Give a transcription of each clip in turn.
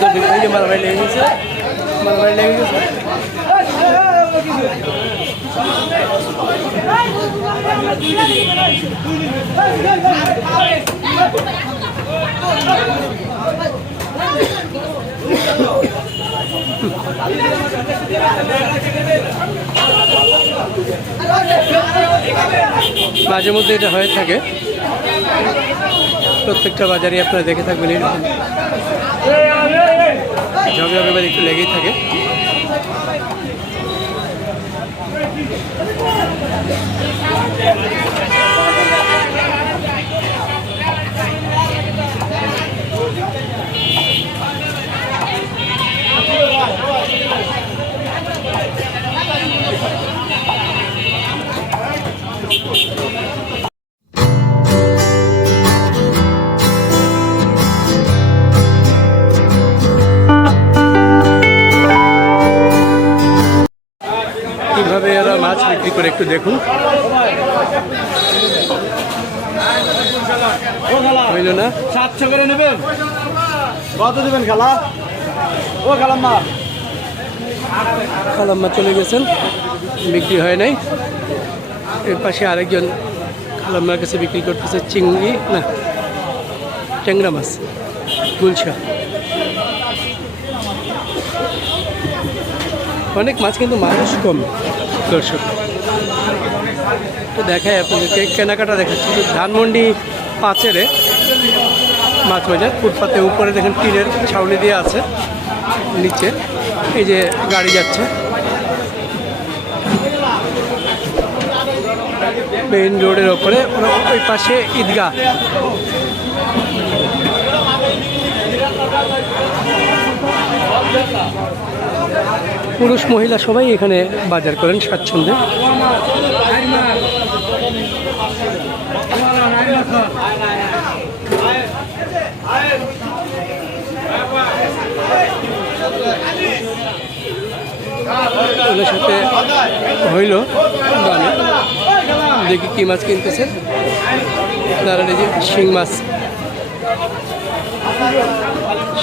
তো এই যে মারামারি লেগে গেছে। মারামারি লেগে গেছে। মাঝে মধ্যে এটা হয়ে থাকে। প্রত্যেকটা বাজারে আপনারা দেখে থাকবেন। এরকম ঝগড়া একটু লেগেই থাকে। Thank you. বিক্রি করে একটু দেখুন। হইল না? সাতশো করে নেবেন। কত দেবেন খালা? ও খালাম্মা। খালাম্মা চলে গেছেন বিক্রি হয় নাই। এর পাশে আরেকজন খালাম্মার কাছে বিক্রি করতেছে চিংড়ি না ট্যাংরা মাছ গুলশা। অনেক মাছ কিন্তু মানুষ কম দর্শক। তো দেখায় আপনাদেরকে। কেনাকাটা দেখাচ্ছি। ধানমন্ডি পাঁচেরে মাছ বাজার ফুটপাতে উপরে দেখেন টিনের ছাউনি দিয়ে আছে, নিচে। এই যে গাড়ি যাচ্ছে। মেইন রোডের ওপরে ওই পাশে ঈদগাহ। পুরুষ মহিলা সবাই এখানে বাজার করেন স্বাচ্ছন্দ্যে। ওদের সাথে হইল দামে দেখি কী মাছ কিনতেছে। তারা এই যে শিং মাছ।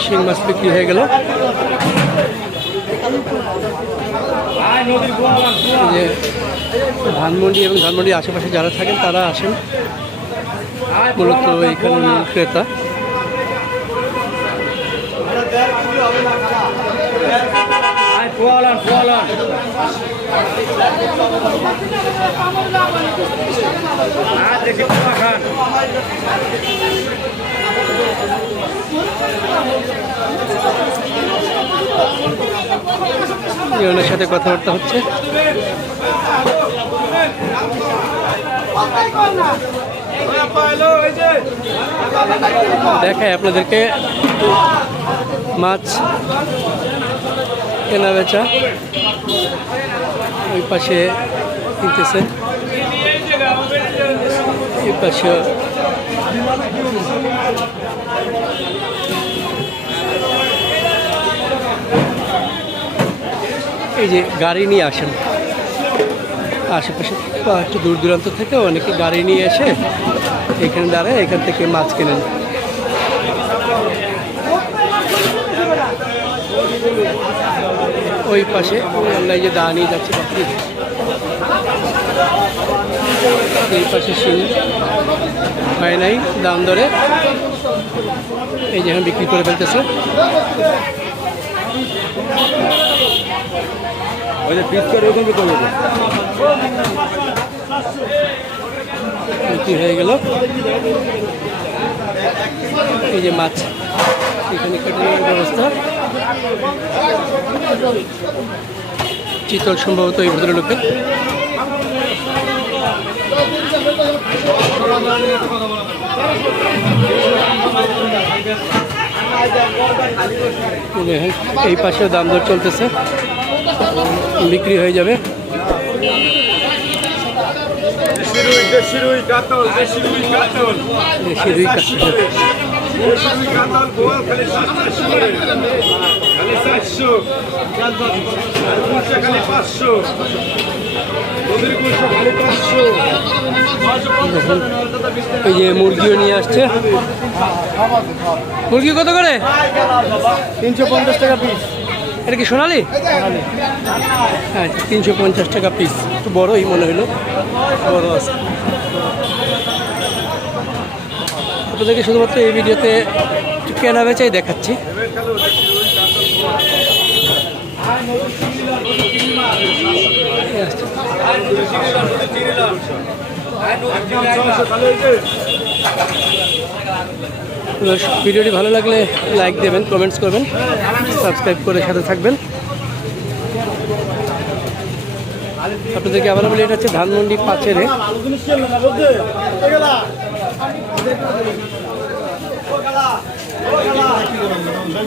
শিং মাছ বিক্রি হয়ে গেল। যে ধানমন্ডি এবং ধানমন্ডির আশেপাশে যারা থাকেন, তারা আসেন। মূলত এখানে ক্রেতা। পোয়ালান পোয়ালান আর দেখি পোয়া খান। ওনার সাথে কথাবার্তা হচ্ছে। দেখায় আপনাদেরকে মাছ কেনা বেচা। ওই পাশে কিনতেছে। এই পাশে এই যে গাড়ি নিয়ে আসেন। আশেপাশে একটু দূর দূরান্ত থেকে অনেকে গাড়ি নিয়ে এসে এখানে দাঁড়ায়, এখান থেকে মাছ কেনেন। ওই পাশে আমরা এই যে দা নিয়ে যাচ্ছি এই পাশে শিং হয় নাই দাম ধরে এই যে এখন বিক্রি করে ফেলতেছে। ওই যে পিস করে ওখানে বিক্রি হয়ে গেল। এই যে মাছ। এখানে কেটে ব্যবস্থা। চিতল সম্ভবত এই ভদ্রলোকের এই দেখেন, এই পাশেও দাম দর চলতেছে। বিক্রি হয়ে যাবে। দেশি রুই দেশি রুই কাতল। দেশি রুই কাতল। খালি চারশো পাঁচশো যে মুরগিও নিয়ে আসছে। মুরগি কত করে? তিনশো পঞ্চাশ টাকা পিস এটা কি সোনালি? হ্যাঁ তিনশো পঞ্চাশ টাকা পিস একটু বড়ই মনে হলো। বড় আছে। আপনাদেরকে শুধুমাত্র এই ভিডিওতে কেনা বেচাই দেখাচ্ছি। ভিডিওটি ভালো লাগলে লাইক দেবেন কমেন্টস করবেন সাবস্ক্রাইব করে সাথে থাকবেন। আপনাদেরকে আবার বলি, এটা হচ্ছে ধানমন্ডি পাচেরে।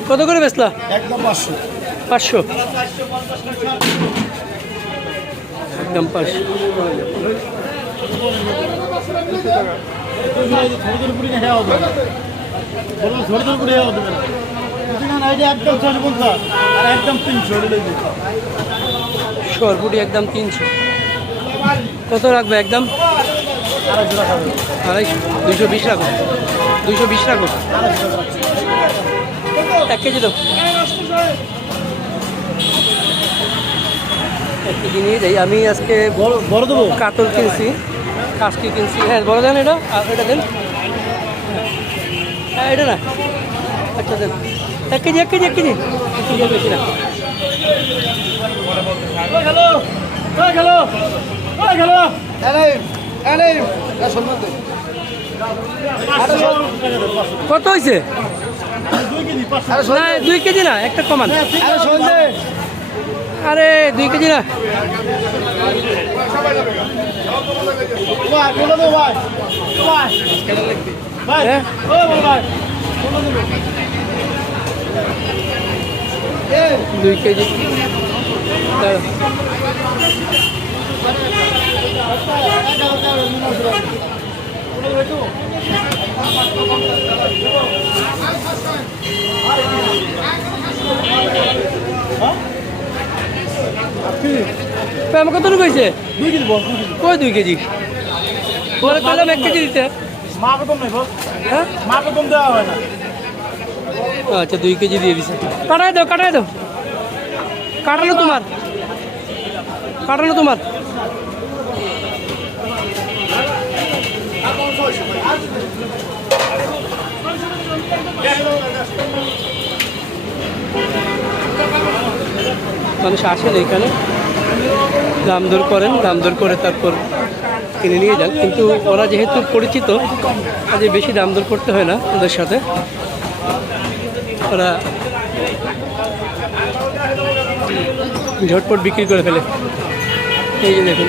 কত করে বেচলা? একদম পাঁচশো। পাঁচশো? একদম পাঁচশো। সরপুটি একদম তিনশো। কত রাখবে একদম বিশ বিশ এক কেজি এক কেজি আমি আজকে বড় দেবো কাতল কিনছি কাশকি কিনছি হ্যাঁ বড় দেন এটা আর এটা দেন হ্যাঁ এটা না আচ্ছা দেন এক কেজি এক কেজি এক কেজি বেশি না হ্যালো হ্যালো হ্যালো কত হয়েছে দুই কেজি না একটা কমান। আরে দুই কেজি না। হ্যাঁ? দুই কেজি আমার কত হয়েছে দুই কেজি বল কই দুই কেজি? পরে করলাম এক কেজি দিতে। মা কদম নেই বল? হ্যাঁ? মা কদম দেওয়া হয় না। আচ্ছা দুই কেজি দিয়ে দিছে। কাটাই দাও কাটাই দাও। কাটানো তোমার। কাটানো তোমার। মানুষ আসেন এখানে। দাম দর করেন দাম দর করে তারপর কিনে নিয়ে যান। কিন্তু ওরা যেহেতু পরিচিত কাজে বেশি দাম দর করতে হয় না ওদের সাথে। ওরা ঝটপট বিক্রি করে ফেলে। এই যে দেখুন।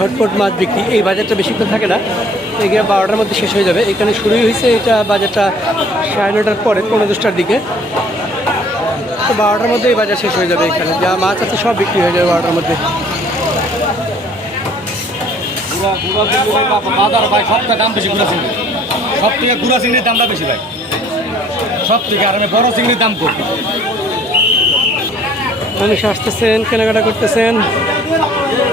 ঝটপট মাছ বিক্রি। এই বাজারটা বেশিক্ষণ থাকে না। এগুলো বারোটার মধ্যে শেষ হয়ে যাবে। এখানে শুরুই হয়েছে এটা বাজারটা সাড়ে নটার পরে পনেরো দশটার দিকে। তো বারোটার মধ্যে এই বাজার শেষ হয়ে যাবে এখানে। যা মাছ আছে সব বিক্রি হয়ে যাবে বারোটার মধ্যে। বাজার ভাই দাম বেশি গুড়া চিংড়ি সব থেকে চিংড়ির দামটা বেশি ভাই। সব থেকে আর আমি বড় চিংড়ির দাম কম। মানুষ আসতেছেন কেনাকাটা করতেছেন।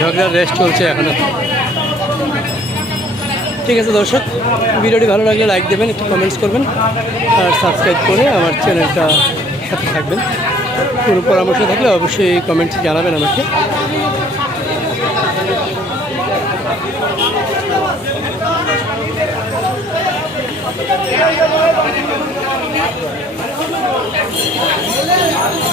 ঝগড়ার রেস্ট চলছে এখনও। ঠিক আছে দর্শক, ভিডিওটি ভালো লাগলে লাইক দেবেন, একটু কমেন্টস করবেন, আর সাবস্ক্রাইব করে আমার চ্যানেলটা সাথে থাকবেন। কোনো পরামর্শ থাকলে অবশ্যই কমেন্টসে জানাবেন আমাকে।